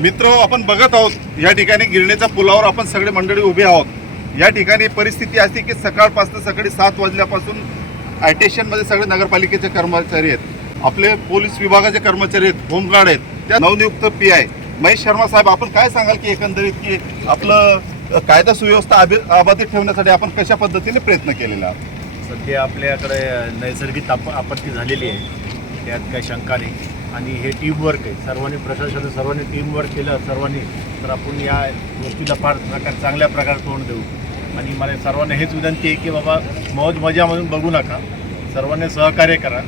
मित्र आपण बघत आहोत या ठिकाणी गिरणीच्या पुलावर आपण सगळे मंडळी उभे आहोत. या ठिकाणी परिस्थिती अशी की सकाळपासून सकाळी सात वाजल्यापासून ॲटेशनमध्ये सगळे नगरपालिकेचे कर्मचारी आहेत. आपले पोलीस विभागाचे कर्मचारी आहेत होमगार्ड आहेत त्या नवनियुक्त पी आय. महेश शर्मा साहेब आपण काय सांगाल की एकंदरीत की आपलं कायदा सुव्यवस्था अबाधित ठेवण्यासाठी आपण कशा पद्धतीने प्रयत्न केलेला? सध्या आपल्याकडे नैसर्गिक आप आपत्ती झालेली आहे. त्यात काही शंका नाही. आणि हे टीमवर्क आहे. सर्वांनी प्रशासन सर्वांनी टीमवर्क केलं सर्वांनी. तर आपण या गोष्टीला फार प्रकार चांगल्या प्रकारे तोंड देऊ. आणि मला सर्वांना हेच विनंती आहे की बाबा मौज मजा म्हणून बघू नका. सर्वांनी सहकार्य करा.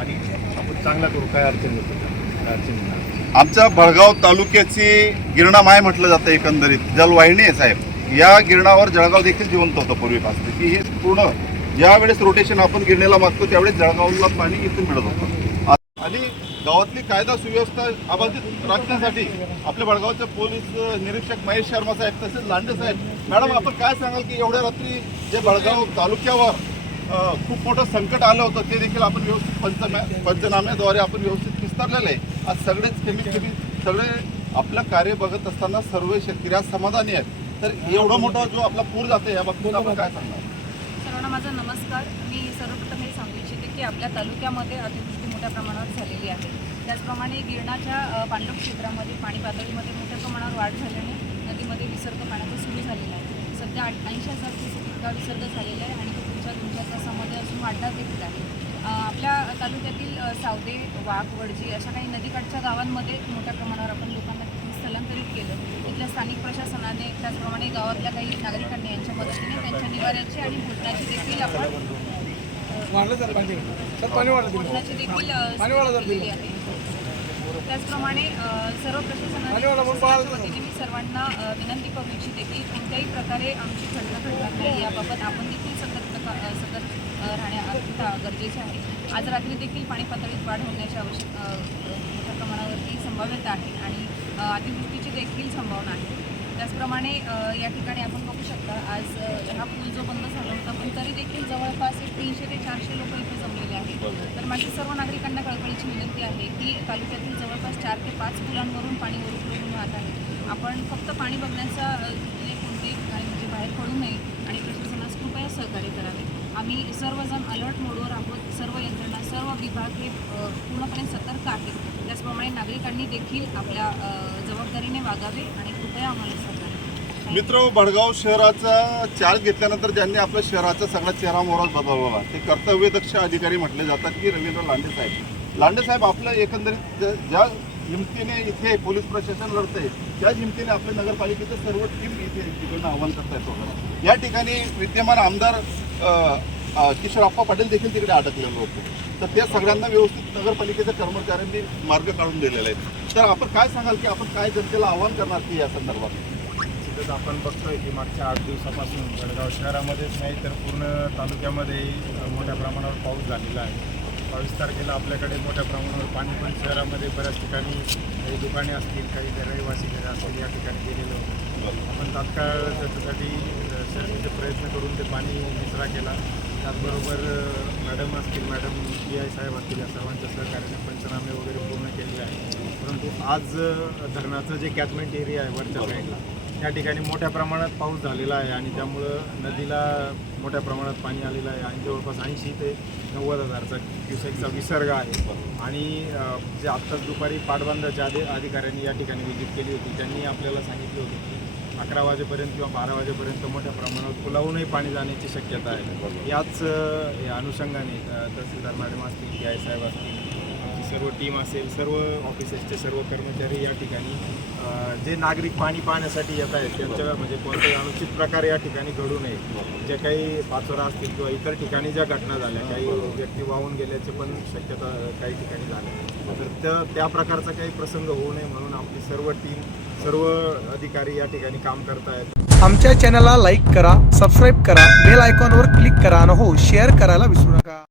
आणि आपण चांगला करू काय अडचण येतो अडचण आमच्या भडगाव तालुक्याची गिरणा माय म्हटलं जातं एकंदरीत. जलवाहिनी आहे साहेब. या गिरणावर जळगाव देखील जिवंत होतं पूर्वीपासून. की हे पूर्ण ज्यावेळेस रोटेशन आपण गिरणीला मागतो त्यावेळेस जळगावला पाणी इथून मिळत होतं. आणि गावातली कायदा सुव्यवस्था अबाधित राखण्यासाठी आपले बडगावचे पोलीस निरीक्षक महेश शर्मा साहेब तसेच लांडे साहेब मॅडम आपण काय सांगाल की एवढ्या रात्री जे बडगाव तालुक्यावर खूप मोठं संकट आलं होतं ते देखील आपण व्यवस्थित पंचम्या पंचनाम्याद्वारे आपण व्यवस्थित विस्तारलेलं आहे. आज सगळेच कमीत कमी सगळे आपलं कार्य बघत असताना सर्व शेतकरी आज समाधानी आहेत. तर एवढा मोठा जो आपला पूर जातो या बाबतीत आपण काय सांगणार सर्वांना माझा नमस्कार. मी सर्वप्रथम हे सांगू इच्छिते की आपल्या तालुक्यामध्ये अतिवृष्टी मोठ्या प्रमाणावर झालेली आहे. त्याचप्रमाणे गिरणाच्या पांडव क्षेत्रामध्ये पाणी पातळीमध्ये मोठ्या प्रमाणावर वाढ झाल्याने नदीमध्ये विसर्ग पाण्याचा सुरू झालेला आहे. सध्या ऐंशी हजार क्युसेक इतका विसर्ग झालेला आहे आणि तो पुढच्या दोन चार तासामध्ये अजून वाढणार देखील आहे. आपल्या तालुक्यातील सावदे वाघ वडजी अशा काही नदीकाठच्या गावांमध्ये मोठ्या प्रमाणावर आपण लोकांना स्थलांतरित केलं. तिथल्या स्थानिक प्रशासनाने त्याचप्रमाणे गावातल्या काही नागरिकांनी यांच्या मदतीने त्यांच्या निवाऱ्याची आणि भोजनाची देखील आपण वाढलं सर पाणी. सर पाणी वाढलं तिकडे. भोजनाची देखील अ. केलेली आहे. त्याचप्रमाणे अ, सर्व बाळाला प्रशासनाच्या वतीने मी सर्वांना अ, विनंती करू इच्छिते की कोणत्याही प्रकारे आमची घटना घडणार नाही. याबाबत आपण देखील सतर्क अ, सतर्क अ, राहणे अत्यंत गरजेचे आहे. आज रात्री देखील पाणी पातळीत वाढ होण्याची आवश्यक अ, मोठ्या प्रमाणावरती संभाव्यता आहे आणि अ, अतिवृष्टीची देखील संभावना आहे. त्याचप्रमाणे अ, या ठिकाणी आपण बघू शकता आज अ, हा पूल जो बंद झाला होता पण तरी देखील जवळपास एक तीनशे ते चारशे लोक इथे जमलेले आहेत. तर माझी सर्व नागरिकांना कळकळीची विनंती आहे की तालुक्यातील जवळपास चार ते पाच पुलांवरून पाणी ओरफडून वाहत आहे. आपण फक्त पाणी बघण्याचा कोणतेही ठिकाणी म्हणजे बाहेर पडू नये आणि प्रशासनास कृपया सहकार्य करावे. आम्ही सर्वजण अलर्ट मोडवर आहोत. सर्व यंत्रणा सर्व विभाग हे पूर्णपणे सतर्क आहेत. त्याचप्रमाणे नागरिकांनी देखील आपल्या जबाबदारीने वागावे आणि कृपया आम्हाला. मित्र भडगाव शहराचा चार्ज घेतल्यानंतर ज्यांनी आपल्या शहराचा सगळा चेहरा मोहरा बदलवला ते कर्तव्यदक्ष अधिकारी म्हटले जातात की रवींद्र लांडे साहेब. लांडे साहेब आपलं एकंदरीत ज- ज्या हिमतीने इथे पोलीस प्रशासन लढतंय त्या हिमतीने आपल्या नगरपालिकेचं सर्व टीम इथे तिकडनं आव्हान करत वगैरे. या ठिकाणी विद्यमान आमदार अ, किशोरप्पा पाटील देखील तिकडे अडकलेले होते. तर त्या सगळ्यांना व्यवस्थित नगरपालिकेच्या कर्मचाऱ्यांनी मार्ग काढून दिलेले आहेत. तर आपण काय सांगाल की आपण काय जनतेला आव्हान करणार की या संदर्भात? पद्धत आपण बघतोय की मागच्या आठ दिवसापासून जळगाव शहरामध्येच नाही तर पूर्ण तालुक्यामध्ये मोठ्या प्रमाणावर पाऊस झालेला आहे. बावीस तारखेला आपल्याकडे मोठ्या प्रमाणावर पाणी पण शहरामध्ये बऱ्याच ठिकाणी काही दुकाने असतील काही रहिवासी घरे असतील या ठिकाणी गेलेलो आपण तात्काळ त्याच्यासाठी शहरीचे प्रयत्न करून ते पाणी निचरा केला. त्याचबरोबर मॅडम असतील मॅडम पी आय साहेब असतील या सर्वांच्या सहकार्याने पंचनामे वगैरे पूर्ण केलेले आहे परंतु आज धरणाचं जे कॅचमेंट एरिया आहे वरच्या साईडला त्या ठिकाणी मोठ्या प्रमाणात पाऊस झालेला आहे आणि त्यामुळं नदीला मोठ्या प्रमाणात पाणी आलेलं आहे आणि जवळपास ऐंशी ते नव्वद हजारचा क्युसेकचा विसर्ग आहे. आणि जे आत्ताच दुपारी पाटबंधाच्या आधी अधिकाऱ्यांनी या ठिकाणी व्हिजिट केली होती त्यांनी आपल्याला सांगितलं होतं की अकरा वाजेपर्यंत किंवा बारा वाजेपर्यंत मोठ्या प्रमाणात पुलावूनही पाणी जाण्याची शक्यता आहे. याच या अनुषंगाने तहसीलदार मॅडम असतील पी आय साहेब असतील सर्व टीम असेल सर्व ऑफिसेसचे सर्व कर्मचारी या ठिकाणी जे नागरिक पाणी पाहण्यासाठी येत आहेत त्यांच्या म्हणजे कोणत्याही अनुचित प्रकार या ठिकाणी घडू नये. जे काही पाचोरा असतील किंवा इतर ठिकाणी ज्या घटना झाल्या काही व्यक्ती वाहून गेल्याचे पण शक्यता काही ठिकाणी झाल्या तर त्या त्या प्रकारचा काही प्रसंग होऊ नये म्हणून आपली सर्व टीम सर्व अधिकारी या ठिकाणी काम करतायत आमच्या चॅनलला लाईक करा सबस्क्राईब करा बेल आयकॉनवर क्लिक करा आणि हो शेअर करायला विसरू नका.